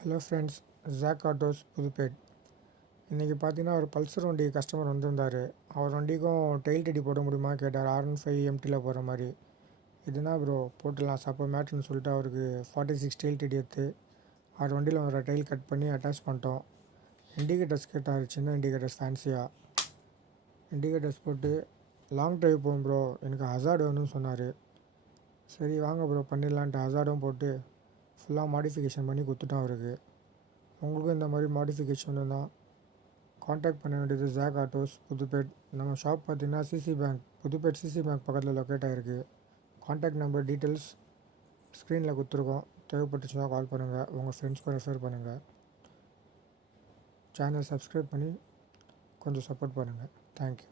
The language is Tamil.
Hello friends, jack autos Pudupet. இன்றைக்கி பார்த்தீங்கன்னா ஒரு பல்சர் வண்டி கஸ்டமர் வந்திருந்தார். அவர் வண்டிக்கும் டெயில் டெடி போட முடியுமா கேட்டார். R15 எம்டியில் போடுற மாதிரி. இதுனா ப்ரோ போட்டுடலாம் சப்போ மேட்ருன்னு சொல்லிட்டு அவருக்கு 46 டெயில் டெடி எடுத்து அவர் வண்டியில் வர டெயில் கட் பண்ணி அட்டாச் பண்ணிட்டோம். இண்டிகேட்டர்ஸ் கேட்டார், சின்ன இண்டிகேட்டர்ஸ் ஃபேன்சியாக. இண்டிகேட்டர்ஸ் போட்டு லாங் ட்ரைவ் போகும் ப்ரோ, எனக்கு ஹசார்டு வேணும்னு சொன்னார். சரி வாங்க ப்ரோ பண்ணிடலான்ட்டு ஹசார்டும் போட்டு ஃபுல்லாக மாடிஃபிகேஷன் பண்ணி கொடுத்துட்டோம் அவருக்கு. உங்களுக்கும் இந்த மாதிரி மாடிஃபிகேஷன் தான் காண்டாக்ட் பண்ண வேண்டியது ஜாக் ஆட்டோஸ் புதுப்பேட். நம்ம ஷாப் பார்த்திங்கன்னா CC bank Pudupet CC bank பக்கத்தில் லொக்கேட் ஆகிருக்கு. காண்டாக்ட் நம்பர் டீட்டெயில்ஸ் ஸ்க்ரீனில் கொடுத்துருக்கோம். தேவைப்பட்டுச்சுன்னா கால் பண்ணுங்கள், உங்கள் ஃப்ரெண்ட்ஸ்க்கும் ரெஃபர் பண்ணுங்கள். சேனல் சப்ஸ்கிரைப் பண்ணி கொஞ்சம் சப்போர்ட் பண்ணுங்கள். தேங்க்யூ.